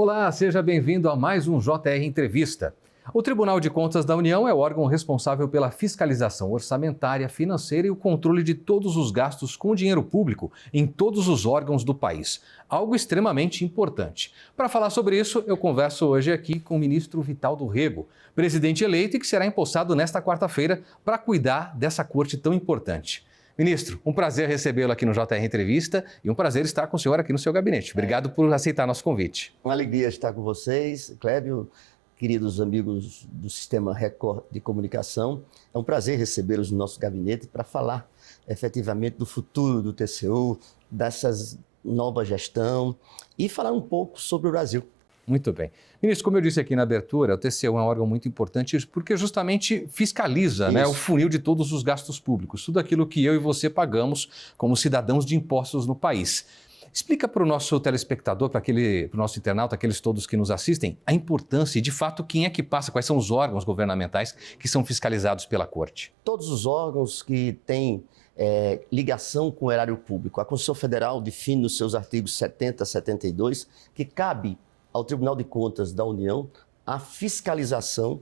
Olá, seja bem-vindo a mais um JR Entrevista. O Tribunal de Contas da União é o órgão responsável pela fiscalização orçamentária, financeira e o controle de todos os gastos com dinheiro público em todos os órgãos do país. Algo extremamente importante. Para falar sobre isso, eu converso hoje aqui com o ministro Vital do Rego, presidente eleito e que será empossado nesta quarta-feira para cuidar dessa corte tão importante. Ministro, um prazer recebê-lo aqui no JR Entrevista e um prazer estar com o senhor aqui no seu gabinete. Obrigado por aceitar nosso convite. Uma alegria estar com vocês, Clébio, queridos amigos do Sistema Record de Comunicação. É um prazer recebê-los no nosso gabinete para falar efetivamente do futuro do TCU, dessa nova gestão e falar um pouco sobre o Brasil. Muito bem. Ministro, como eu disse aqui na abertura, o TCU é um órgão muito importante porque justamente fiscaliza, o funil de todos os gastos públicos, tudo aquilo que eu e você pagamos como cidadãos de impostos no país. Explica para o nosso telespectador, para o nosso internauta, aqueles todos que nos assistem, a importância e, de fato, quem é que passa, quais são os órgãos governamentais que são fiscalizados pela Corte. Todos os órgãos que têm ligação com o erário público. A Constituição Federal define nos seus artigos 70 a 72 que cabe ao Tribunal de Contas da União a fiscalização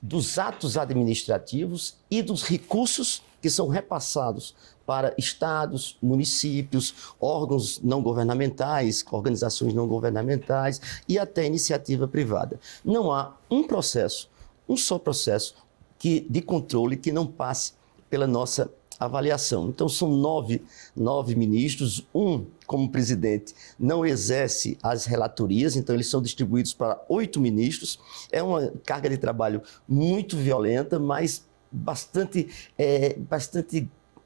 dos atos administrativos e dos recursos que são repassados para estados, municípios, órgãos não governamentais, organizações não governamentais e até iniciativa privada. Não há um só processo de controle que não passe pela nossa avaliação. Então, são nove ministros, como presidente, não exerce as relatorias, então eles são distribuídos para 8 ministros. É uma carga de trabalho muito violenta, mas bastante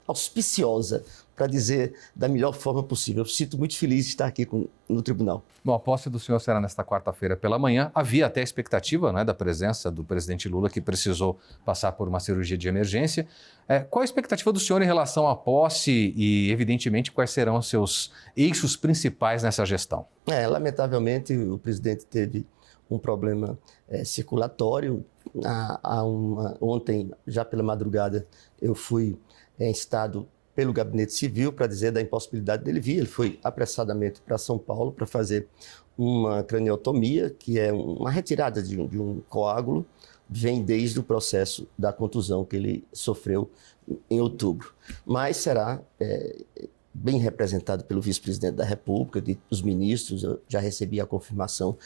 auspiciosa, para dizer da melhor forma possível. Eu sinto muito feliz de estar aqui no tribunal. Bom, a posse do senhor será nesta quarta-feira pela manhã. Havia até expectativa da presença do presidente Lula, que precisou passar por uma cirurgia de emergência. Qual a expectativa do senhor em relação à posse e, evidentemente, quais serão os seus eixos principais nessa gestão? Lamentavelmente, o presidente teve um problema circulatório. Ontem, já pela madrugada, eu fui instado pelo Gabinete Civil para dizer da impossibilidade dele vir. Ele foi apressadamente para São Paulo para fazer uma craniotomia, que é uma retirada de um coágulo, vem desde o processo da contusão que ele sofreu em outubro. Mas será bem representado pelo vice-presidente da República, dos ministros. Eu já recebi a confirmação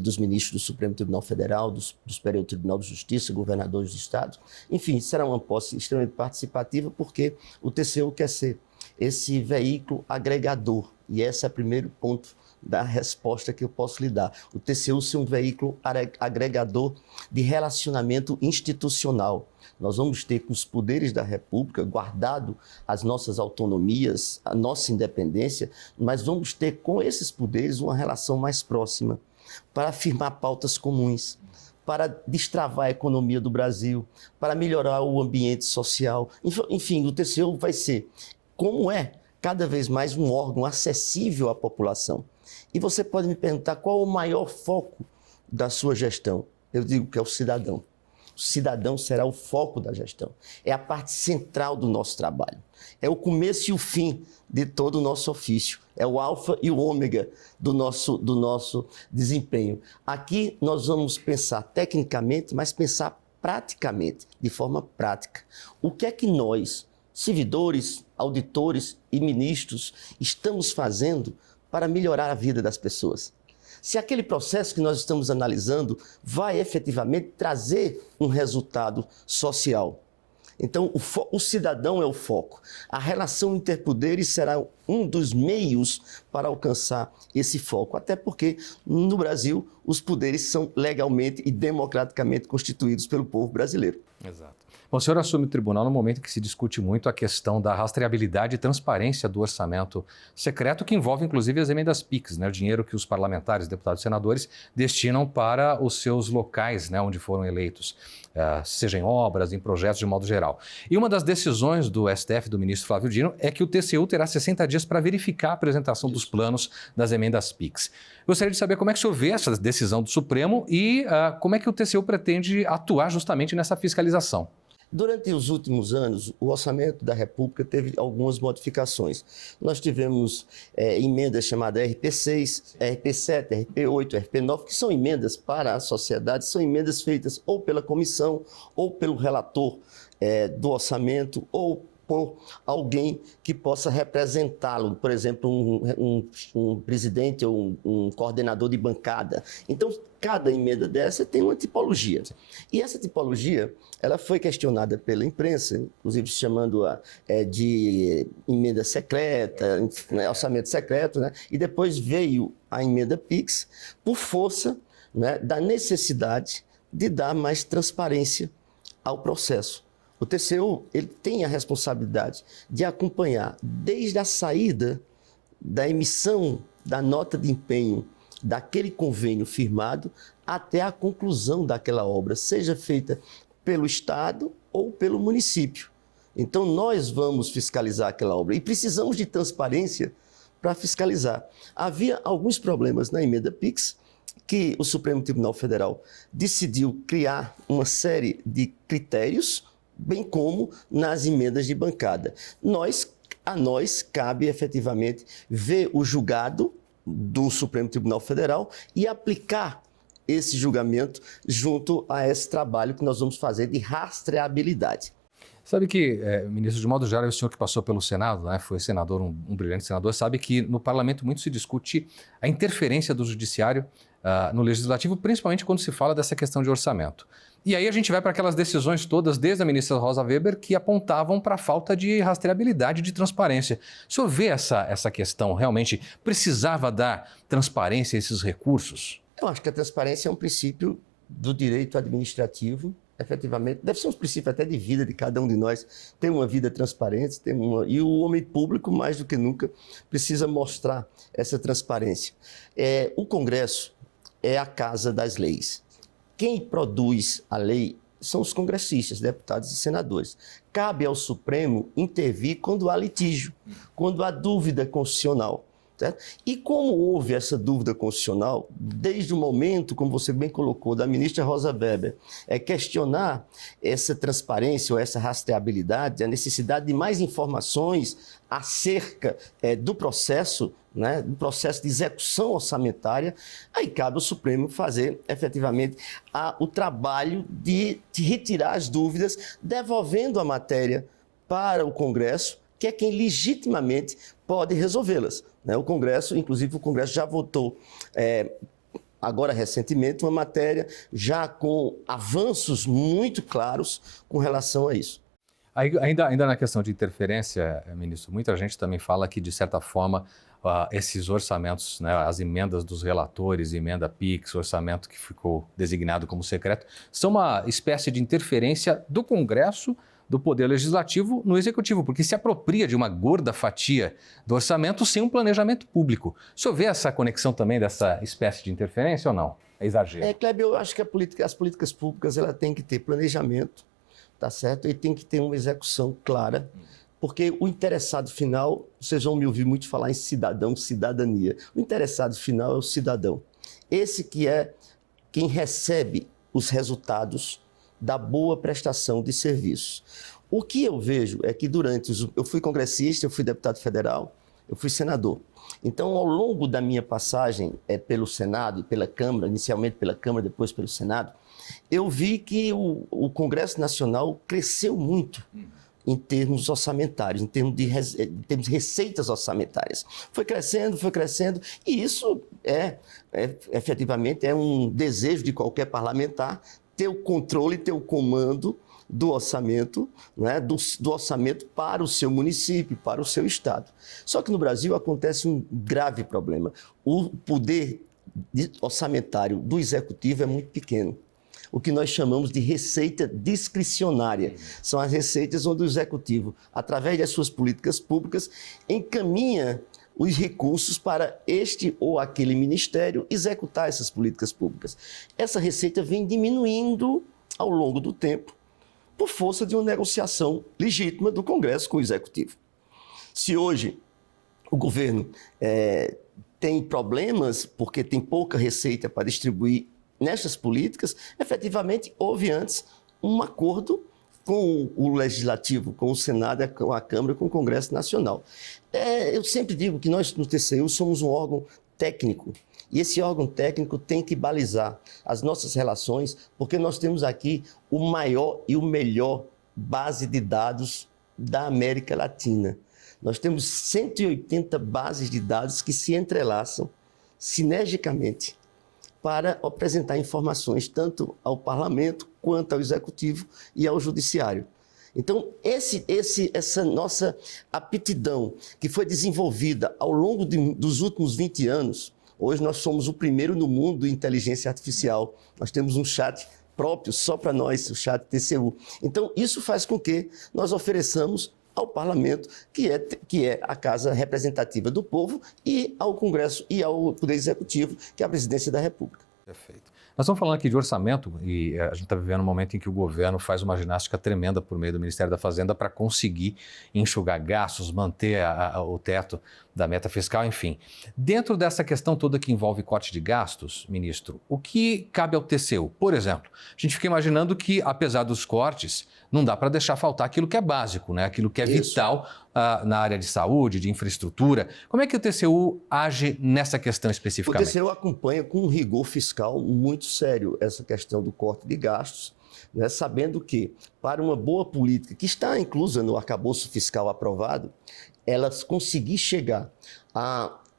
dos ministros do Supremo Tribunal Federal, do Superior Tribunal de Justiça, governadores do Estado. Enfim, será uma posse extremamente participativa, porque o TCU quer ser esse veículo agregador. E esse é o primeiro ponto da resposta que eu posso lhe dar. O TCU ser um veículo agregador de relacionamento institucional. Nós vamos ter com os poderes da República, guardado as nossas autonomias, a nossa independência, mas vamos ter com esses poderes uma relação mais próxima para afirmar pautas comuns, para destravar a economia do Brasil, para melhorar o ambiente social. Enfim, o TCU vai ser, como cada vez mais um órgão acessível à população. E você pode me perguntar qual o maior foco da sua gestão. Eu digo que é o cidadão. O cidadão será o foco da gestão. É a parte central do nosso trabalho. É o começo e o fim de todo o nosso ofício. É o alfa e o ômega do nosso desempenho. Aqui nós vamos pensar tecnicamente, mas pensar praticamente, de forma prática. O que é que nós, servidores, auditores e ministros, estamos fazendo para melhorar a vida das pessoas? Se aquele processo que nós estamos analisando vai efetivamente trazer um resultado social. Então, o cidadão é o foco. A relação interpoderes será um dos meios para alcançar esse foco. Até porque, no Brasil, os poderes são legalmente e democraticamente constituídos pelo povo brasileiro. Exato. Bom, o senhor assume o tribunal no momento que se discute muito a questão da rastreabilidade e transparência do orçamento secreto, que envolve inclusive as emendas PIX, o dinheiro que os parlamentares, deputados e senadores destinam para os seus locais, onde foram eleitos, seja em obras, em projetos de modo geral. E uma das decisões do STF, do ministro Flávio Dino, é que o TCU terá 60 dias para verificar a apresentação dos planos das emendas PIX. Gostaria de saber como é que o senhor vê essa decisão do Supremo e como é que o TCU pretende atuar justamente nessa fiscalização. Durante os últimos anos, o orçamento da República teve algumas modificações. Nós tivemos emendas chamadas RP6, RP7, RP8, RP9, que são emendas para a sociedade, são emendas feitas ou pela comissão, ou pelo relator do orçamento, ou por alguém que possa representá-lo, por exemplo, um presidente ou um coordenador de bancada. Então, cada emenda dessa tem uma tipologia. E essa tipologia, ela foi questionada pela imprensa, inclusive chamando-a de emenda secreta, né, orçamento secreto, né? E depois veio a emenda PIX por força, né, da necessidade de dar mais transparência ao processo. O TCU ele tem a responsabilidade de acompanhar desde a saída da emissão da nota de empenho daquele convênio firmado até a conclusão daquela obra, seja feita pelo Estado ou pelo município. Então, nós vamos fiscalizar aquela obra e precisamos de transparência para fiscalizar. Havia alguns problemas na emenda PIX, que o Supremo Tribunal Federal decidiu criar uma série de critérios, bem como nas emendas de bancada. A nós cabe efetivamente ver o julgado do Supremo Tribunal Federal e aplicar esse julgamento junto a esse trabalho que nós vamos fazer de rastreabilidade. Sabe que, ministro, de modo geral, o senhor que passou pelo Senado, né, foi senador, um brilhante senador, sabe que no parlamento muito se discute a interferência do judiciário no legislativo, principalmente quando se fala dessa questão de orçamento. E aí a gente vai para aquelas decisões todas, desde a ministra Rosa Weber, que apontavam para a falta de rastreabilidade, de transparência. O senhor vê essa questão realmente precisava dar transparência a esses recursos? Eu acho que a transparência é um princípio do direito administrativo, efetivamente. Deve ser um princípio até de vida de cada um de nós. Ter uma vida transparente, e o homem público, mais do que nunca, precisa mostrar essa transparência. O Congresso é a casa das leis. Quem produz a lei são os congressistas, deputados e senadores. Cabe ao Supremo intervir quando há litígio, quando há dúvida constitucional. Certo? E como houve essa dúvida constitucional, desde o momento, como você bem colocou, da ministra Rosa Weber, questionar essa transparência ou essa rastreabilidade, a necessidade de mais informações acerca do processo, né, do processo de execução orçamentária, aí cabe ao Supremo fazer efetivamente o trabalho de retirar as dúvidas, devolvendo a matéria para o Congresso, que é quem legitimamente pode resolvê-las. O Congresso, inclusive o Congresso já votou agora recentemente uma matéria já com avanços muito claros com relação a isso. Ainda na questão de interferência, ministro, muita gente também fala que, de certa forma, esses orçamentos, né, as emendas dos relatores, emenda PIX, orçamento que ficou designado como secreto, são uma espécie de interferência do Congresso, do Poder Legislativo no Executivo, porque se apropria de uma gorda fatia do orçamento sem um planejamento público. O senhor vê essa conexão também dessa espécie de interferência ou não? É exagero? Kleber, eu acho que as políticas públicas ela tem que ter planejamento, tá certo? E tem que ter uma execução clara, porque o interessado final, vocês vão me ouvir muito falar em cidadão, cidadania. O interessado final é o cidadão. Esse que é quem recebe os resultados da boa prestação de serviços. O que eu vejo é que eu fui congressista, eu fui deputado federal, eu fui senador. Então, ao longo da minha passagem pelo Senado e pela Câmara, inicialmente pela Câmara, depois pelo Senado, eu vi que o Congresso Nacional cresceu muito em termos orçamentários, em termos de receitas orçamentárias. Foi crescendo, e isso efetivamente é um desejo de qualquer parlamentar ter o controle, ter o comando do orçamento, né, do orçamento para o seu município, para o seu estado. Só que no Brasil acontece um grave problema. O poder orçamentário do executivo é muito pequeno. O que nós chamamos de receita discricionária. São as receitas onde o executivo, através das suas políticas públicas, encaminha os recursos para este ou aquele ministério executar essas políticas públicas. Essa receita vem diminuindo ao longo do tempo, por força de uma negociação legítima do Congresso com o Executivo. Se hoje o governo tem problemas porque tem pouca receita para distribuir nessas políticas, efetivamente houve antes um acordo com o Legislativo, com o Senado, com a Câmara, com o Congresso Nacional. Eu sempre digo que nós, no TCU, somos um órgão técnico. E esse órgão técnico tem que balizar as nossas relações, porque nós temos aqui o maior e o melhor base de dados da América Latina. Nós temos 180 bases de dados que se entrelaçam sinergicamente para apresentar informações tanto ao Parlamento, quanto ao Executivo e ao Judiciário. Então, essa nossa aptidão que foi desenvolvida ao longo dos últimos 20 anos, hoje nós somos o primeiro no mundo de inteligência artificial. Nós temos um chat próprio só para nós, o chat TCU. Então, isso faz com que nós ofereçamos ao Parlamento, que é a casa representativa do povo, e ao Congresso e ao Poder Executivo, que é a Presidência da República. Perfeito. Nós estamos falando aqui de orçamento e a gente está vivendo um momento em que o governo faz uma ginástica tremenda por meio do Ministério da Fazenda para conseguir enxugar gastos, manter o teto da meta fiscal, enfim. Dentro dessa questão toda que envolve corte de gastos, ministro, o que cabe ao TCU? Por exemplo, a gente fica imaginando que, apesar dos cortes, não dá para deixar faltar aquilo que é básico, né? Aquilo que é vital na área de saúde, de infraestrutura. Como é que o TCU age nessa questão especificamente? O TCU acompanha com um rigor fiscal muito sério essa questão do corte de gastos, né? Sabendo que, para uma boa política, que está inclusa no arcabouço fiscal aprovado, elas conseguir chegar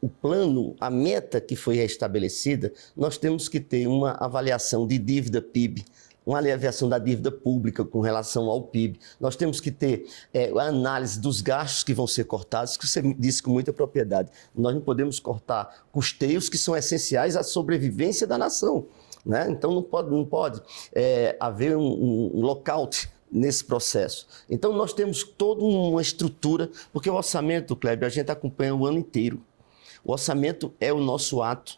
o plano, a meta que foi estabelecida, nós temos que ter uma avaliação de dívida PIB, uma avaliação da dívida pública com relação ao PIB. Nós temos que ter a análise dos gastos que vão ser cortados, que você disse com muita propriedade. Nós não podemos cortar custeios que são essenciais à sobrevivência da nação, né? Então não pode haver um lockout nesse processo. Então nós temos toda uma estrutura, porque o orçamento, Kleber, a gente acompanha o ano inteiro. O orçamento é o nosso ato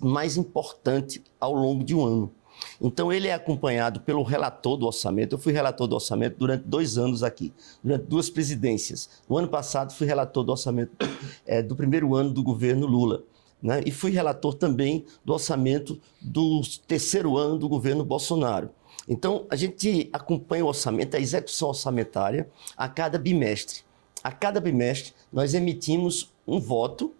mais importante ao longo de um ano. Então, ele é acompanhado pelo relator do orçamento. Eu fui relator do orçamento durante 2 anos aqui, durante 2 presidências. No ano passado, fui relator do orçamento do primeiro ano do governo Lula, né? E fui relator também do orçamento do 3º ano do governo Bolsonaro. Então, a gente acompanha o orçamento, a execução orçamentária, a cada bimestre. A cada bimestre, nós emitimos um voto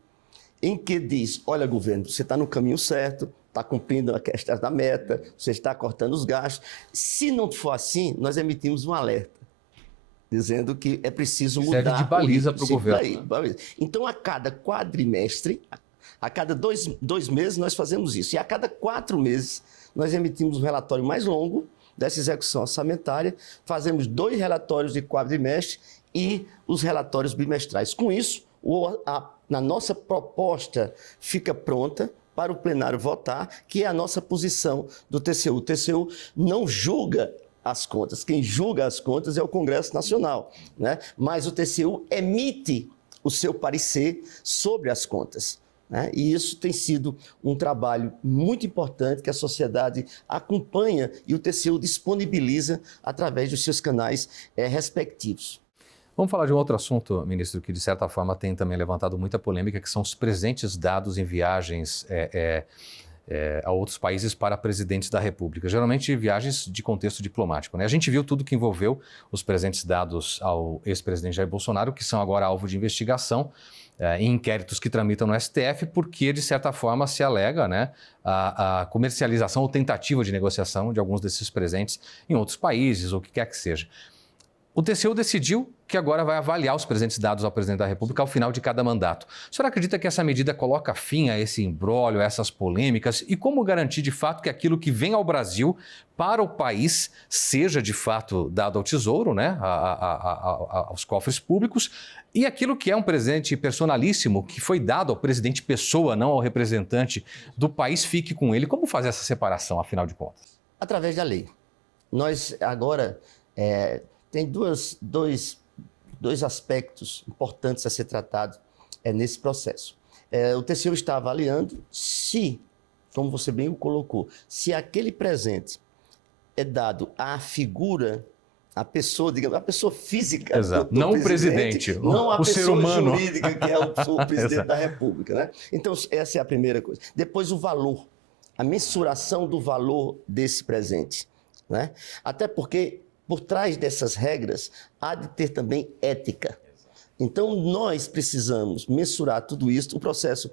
em que diz: olha, governo, você está no caminho certo, está cumprindo a questão da meta, você está cortando os gastos. Se não for assim, nós emitimos um alerta, dizendo que é preciso mudar. Serve de baliza para o governo. Então, a cada quadrimestre, a cada dois meses, nós fazemos isso. E a cada 4 meses, nós emitimos um relatório mais longo dessa execução orçamentária, fazemos 2 relatórios de quadrimestre e os relatórios bimestrais. Com isso, a nossa proposta fica pronta para o plenário votar, que é a nossa posição do TCU. O TCU não julga as contas. Quem julga as contas é o Congresso Nacional, né? Mas o TCU emite o seu parecer sobre as contas, né? E isso tem sido um trabalho muito importante que a sociedade acompanha e o TCU disponibiliza através dos seus canais respectivos. Vamos falar de um outro assunto, ministro, que de certa forma tem também levantado muita polêmica, que são os presentes dados em viagens a outros países para presidentes da República, geralmente viagens de contexto diplomático, né? A gente viu tudo que envolveu os presentes dados ao ex-presidente Jair Bolsonaro, que são agora alvo de investigação em inquéritos que tramitam no STF, porque, de certa forma, se alega, né, a comercialização ou tentativa de negociação de alguns desses presentes em outros países, ou o que quer que seja. O TCU decidiu que agora vai avaliar os presentes dados ao presidente da República ao final de cada mandato. O senhor acredita que essa medida coloca fim a esse imbróglio, a essas polêmicas? E como garantir de fato que aquilo que vem ao Brasil para o país seja de fato dado ao Tesouro, né, aos cofres públicos, e aquilo que é um presente personalíssimo que foi dado ao presidente pessoa, não ao representante do país, fique com ele? Como fazer essa separação, afinal de contas? Através da lei. Nós agora... Tem dois aspectos importantes a ser tratados nesse processo. O TCU está avaliando se, como você bem o colocou, se aquele presente é dado à figura, à pessoa, digamos, a pessoa física. Exato. Não o presidente, não a o ser humano. jurídica, que é o presidente da República, né? Então, essa é a primeira coisa. Depois, o valor, a mensuração do valor desse presente, né? Até porque por trás dessas regras, há de ter também ética. Então, nós precisamos mensurar tudo isso. O processo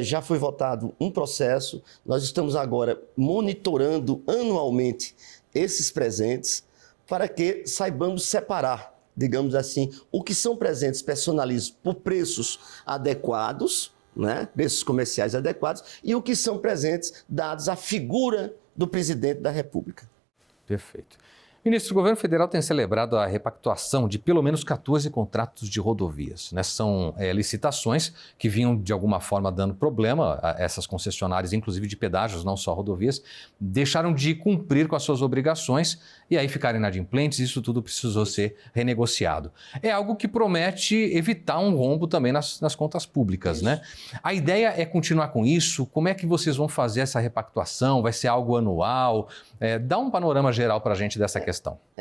já foi votado um processo, nós estamos agora monitorando anualmente esses presentes para que saibamos separar, digamos assim, o que são presentes personalizados por preços adequados, né? Preços comerciais adequados, e o que são presentes dados à figura do presidente da República. Perfeito. Ministro, o governo federal tem celebrado a repactuação de pelo menos 14 contratos de rodovias, né? São licitações que vinham de alguma forma dando problema a essas concessionárias, inclusive de pedágios, não só rodovias, deixaram de cumprir com as suas obrigações e aí ficaram inadimplentes, isso tudo precisou ser renegociado. É algo que promete evitar um rombo também nas contas públicas, né? A ideia é continuar com isso? Como é que vocês vão fazer essa repactuação? Vai ser algo anual? Dá um panorama geral para a gente dessa questão.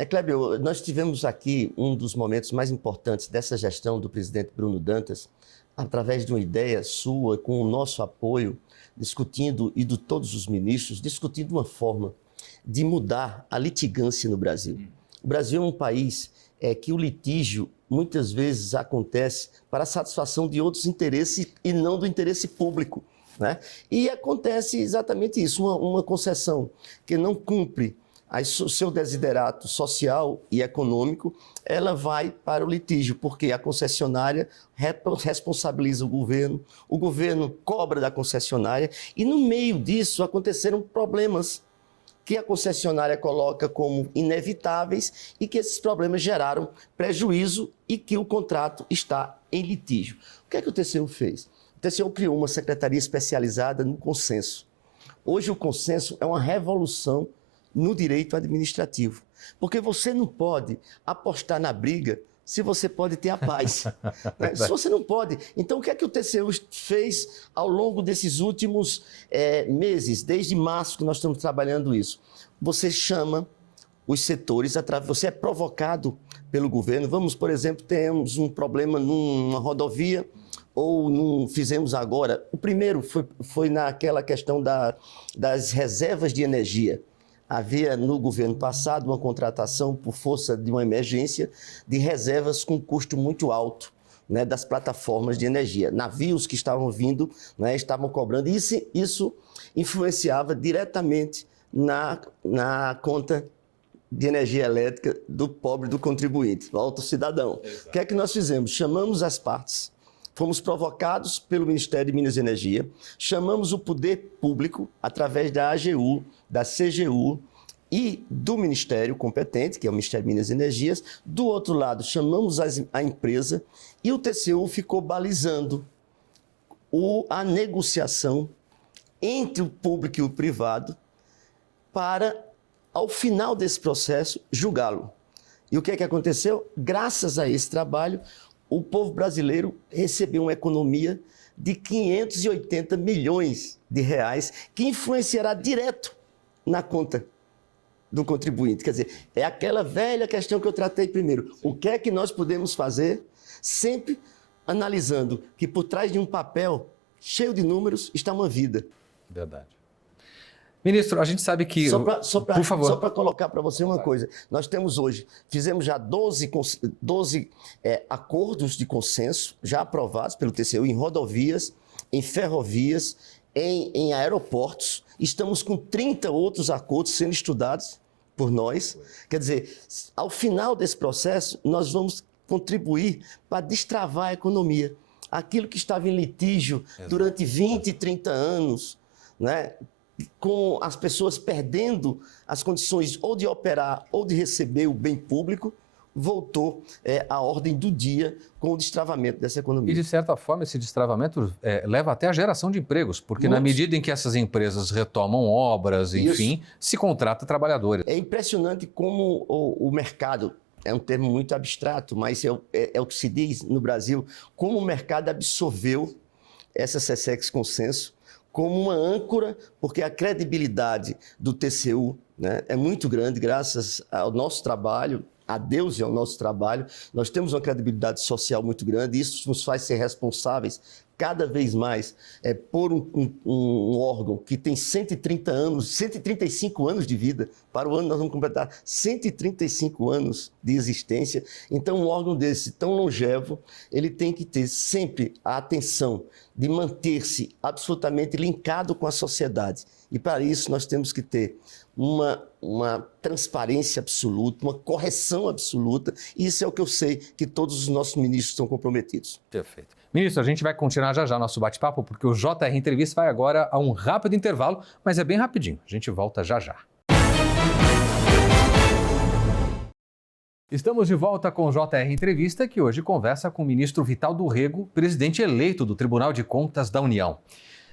Clébio, nós tivemos aqui um dos momentos mais importantes dessa gestão do presidente Bruno Dantas, através de uma ideia sua, com o nosso apoio, discutindo, e de todos os ministros, discutindo uma forma de mudar a litigância no Brasil. O Brasil é um país que o litígio muitas vezes acontece para a satisfação de outros interesses e não do interesse público, né? E acontece exatamente isso, uma concessão que não cumpre o seu desiderato social e econômico, ela vai para o litígio, porque a concessionária responsabiliza o governo cobra da concessionária, e no meio disso aconteceram problemas que a concessionária coloca como inevitáveis e que esses problemas geraram prejuízo e que o contrato está em litígio. O que é que o TCU fez? O TCU criou uma secretaria especializada no consenso. Hoje o consenso é uma revolução no direito administrativo, porque você não pode apostar na briga se você pode ter a paz. Né? Se você não pode. Então, o que é que o TCU fez ao longo desses últimos meses, desde março que nós estamos trabalhando isso? Você chama os setores, você é provocado pelo governo. Vamos, por exemplo, temos um problema numa rodovia, ou fizemos agora. O primeiro foi naquela questão das reservas de energia. Havia no governo passado uma contratação por força de uma emergência de reservas com custo muito alto, né, das plataformas de energia. Navios que estavam vindo, né, estavam cobrando. E isso influenciava diretamente na conta de energia elétrica do pobre, do contribuinte, do alto cidadão. Exato. O que é que nós fizemos? Chamamos as partes. Fomos provocados pelo Ministério de Minas e Energia, chamamos o poder público através da AGU, da CGU e do Ministério competente, que é o Ministério de Minas e Energias. Do outro lado, chamamos a empresa e o TCU ficou balizando a negociação entre o público e o privado para, ao final desse processo, julgá-lo. E o que é que aconteceu? Graças a esse trabalho, o povo brasileiro recebeu uma economia de 580 milhões de reais, que influenciará direto na conta do contribuinte. Quer dizer, é aquela velha questão que eu tratei primeiro. O que é que nós podemos fazer, sempre analisando que por trás de um papel cheio de números está uma vida. Verdade. Ministro, a gente sabe que... Por favor. Só para colocar para você uma coisa. Nós temos hoje, fizemos já 12 acordos de consenso, já aprovados pelo TCU em rodovias, em ferrovias, em aeroportos. Estamos com 30 outros acordos sendo estudados por nós. Quer dizer, ao final desse processo, nós vamos contribuir para destravar a economia. Aquilo que estava em litígio durante 20, 30 anos, né? Com as pessoas perdendo as condições ou de operar ou de receber o bem público, voltou à ordem do dia com o destravamento dessa economia. E, de certa forma, esse destravamento leva até a geração de empregos, porque na medida em que essas empresas retomam obras, enfim, se contrata trabalhadores. É impressionante como o mercado, é um termo muito abstrato, mas é o que se diz no Brasil, como o mercado absorveu essa SESEX Consenso como uma âncora, porque a credibilidade do TCU, né, é muito grande, graças ao nosso trabalho, a Deus e ao nosso trabalho. Nós temos uma credibilidade social muito grande e isso nos faz ser responsáveis cada vez mais por um órgão que tem 130 anos, 135 anos de vida, Para o ano nós vamos completar 135 anos de existência. Então, um órgão desse tão longevo, ele tem que ter sempre a atenção de manter-se absolutamente linkado com a sociedade. E para isso nós temos que ter uma transparência absoluta, uma correção absoluta, e isso é o que eu sei que todos os nossos ministros estão comprometidos. Perfeito. Ministro, a gente vai continuar já nosso bate-papo, porque o JR Entrevista vai agora a um rápido intervalo, mas é bem rapidinho. A gente volta já. Estamos de volta com o JR Entrevista, que hoje conversa com o ministro Vital do Rego, presidente eleito do Tribunal de Contas da União.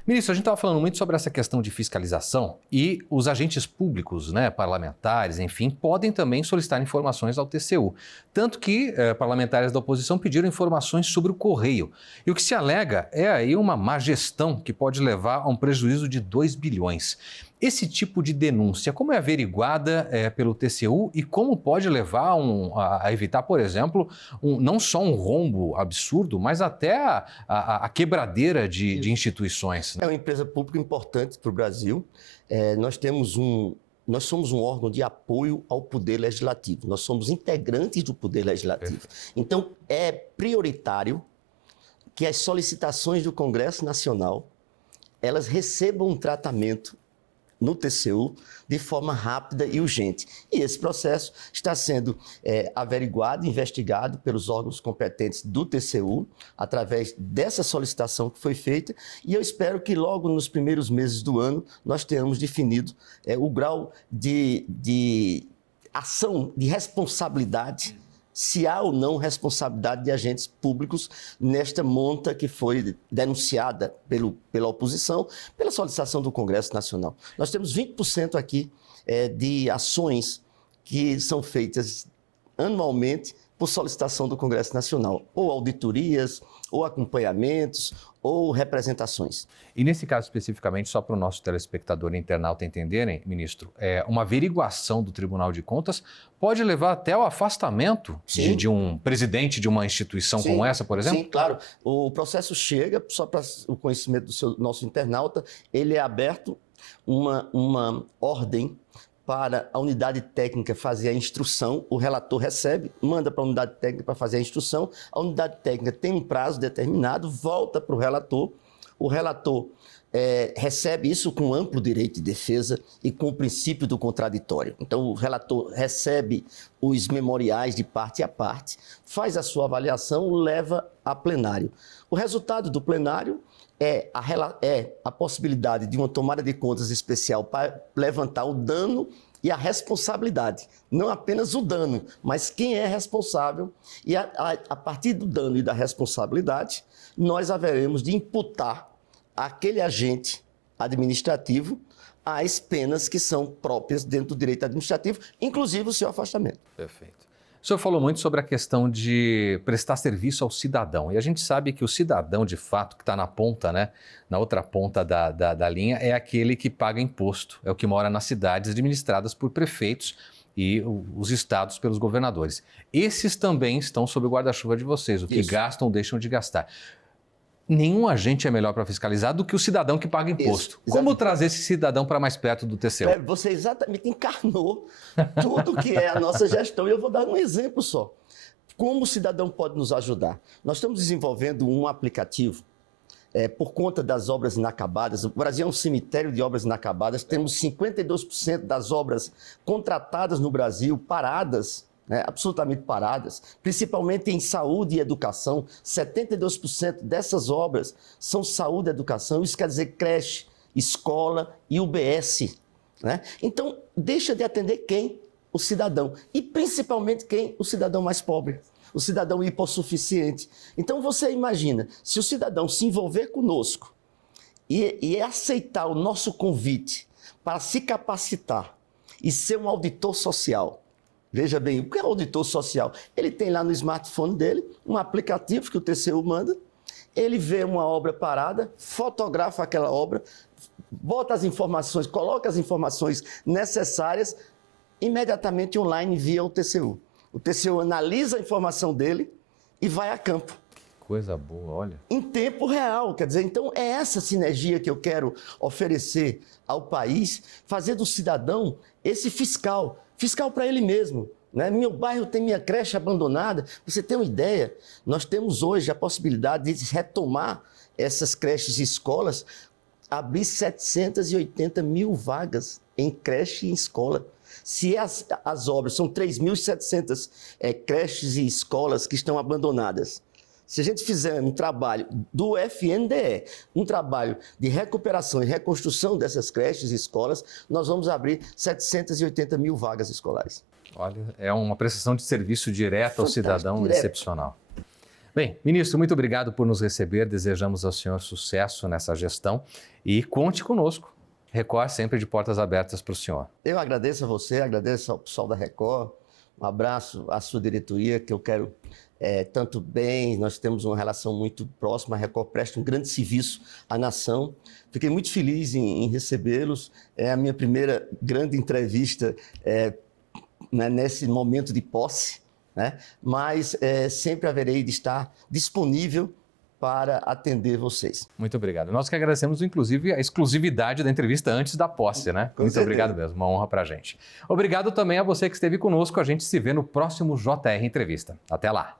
Ministro, a gente estava falando muito sobre essa questão de fiscalização e os agentes públicos, parlamentares, enfim, podem também solicitar informações ao TCU. Tanto que parlamentares da oposição pediram informações sobre o Correio. E o que se alega é aí uma má gestão que pode levar a um prejuízo de 2 bilhões. Esse tipo de denúncia, como é averiguada pelo TCU e como pode levar a evitar, por exemplo, não só um rombo absurdo, mas até a quebradeira de instituições? É uma empresa pública importante para o Brasil. Nós somos um órgão de apoio ao Poder Legislativo. Nós somos integrantes do Poder Legislativo. Então, é prioritário que as solicitações do Congresso Nacional elas recebam um tratamento no TCU de forma rápida e urgente. E esse processo está sendo averiguado, investigado pelos órgãos competentes do TCU, através dessa solicitação que foi feita, e eu espero que logo nos primeiros meses do ano nós tenhamos definido o grau de ação, de responsabilidade, se há ou não responsabilidade de agentes públicos nesta monta que foi denunciada pela oposição, pela solicitação do Congresso Nacional. Nós temos 20% aqui de ações que são feitas anualmente por solicitação do Congresso Nacional, ou auditorias, ou acompanhamentos, ou representações. E nesse caso especificamente, só para o nosso telespectador e internauta entenderem, ministro, uma averiguação do Tribunal de Contas pode levar até ao afastamento de um presidente de uma instituição como essa, por exemplo? Sim, claro. O processo chega, só para o conhecimento do nosso internauta, ele é aberto uma ordem para a unidade técnica fazer a instrução, o relator recebe, manda para a unidade técnica para fazer a instrução, a unidade técnica tem um prazo determinado, volta para o relator recebe isso com amplo direito de defesa e com o princípio do contraditório. Então, o relator recebe os memoriais de parte a parte, faz a sua avaliação, leva a plenário. O resultado do plenário é a possibilidade de uma tomada de contas especial para levantar o dano e a responsabilidade. Não apenas o dano, mas quem é responsável. E a partir do dano e da responsabilidade, nós haveremos de imputar àquele agente administrativo as penas que são próprias dentro do direito administrativo, inclusive o seu afastamento. Perfeito. O senhor falou muito sobre a questão de prestar serviço ao cidadão. E a gente sabe que o cidadão, de fato, que está na ponta, na outra ponta da linha, é aquele que paga imposto. É o que mora nas cidades administradas por prefeitos e os estados pelos governadores. Esses também estão sob o guarda-chuva de vocês. O que gastam, deixam de gastar. Nenhum agente é melhor para fiscalizar do que o cidadão que paga imposto. Como trazer esse cidadão para mais perto do TCU? Você exatamente encarnou tudo que é a nossa gestão. E eu vou dar um exemplo só. Como o cidadão pode nos ajudar? Nós estamos desenvolvendo um aplicativo por conta das obras inacabadas. O Brasil é um cemitério de obras inacabadas. Temos 52% das obras contratadas no Brasil paradas, absolutamente paradas, principalmente em saúde e educação. 72% dessas obras são saúde e educação, isso quer dizer creche, escola e UBS. Então, deixa de atender quem? O cidadão. E principalmente quem? O cidadão mais pobre, o cidadão hipossuficiente. Então, você imagina, se o cidadão se envolver conosco e aceitar o nosso convite para se capacitar e ser um auditor social. Veja bem, o que é o auditor social? Ele tem lá no smartphone dele um aplicativo que o TCU manda, ele vê uma obra parada, fotografa aquela obra, bota as informações, coloca as informações necessárias, imediatamente online via o TCU. O TCU analisa a informação dele e vai a campo. coisa boa, olha. Em tempo real, quer dizer, então é essa sinergia que eu quero oferecer ao país, fazer do cidadão esse fiscal para ele mesmo. Né? Meu bairro tem minha creche abandonada. Pra você ter uma ideia, nós temos hoje a possibilidade de retomar essas creches e escolas, abrir 780 mil vagas em creche e em escola. Se as obras são 3.700 creches e escolas que estão abandonadas, se a gente fizer um trabalho do FNDE, um trabalho de recuperação e reconstrução dessas creches e escolas, nós vamos abrir 780 mil vagas escolares. Olha, é uma prestação de serviço direto ao cidadão excepcional. Bem, ministro, muito obrigado por nos receber. Desejamos ao senhor sucesso nessa gestão e conte conosco. Record sempre de portas abertas para o senhor. Eu agradeço a você, agradeço ao pessoal da Record. Um abraço à sua diretoria, que eu quero tanto bem. Nós temos uma relação muito próxima. A Record presta um grande serviço à nação. Fiquei muito feliz em recebê-los. É a minha primeira grande entrevista nesse momento de posse, né? Mas sempre haverei de estar disponível para atender vocês. Muito obrigado. Nós que agradecemos, inclusive, a exclusividade da entrevista antes da posse, né? Muito obrigado mesmo, uma honra para a gente. Obrigado também a você que esteve conosco. A gente se vê no próximo JR Entrevista. Até lá.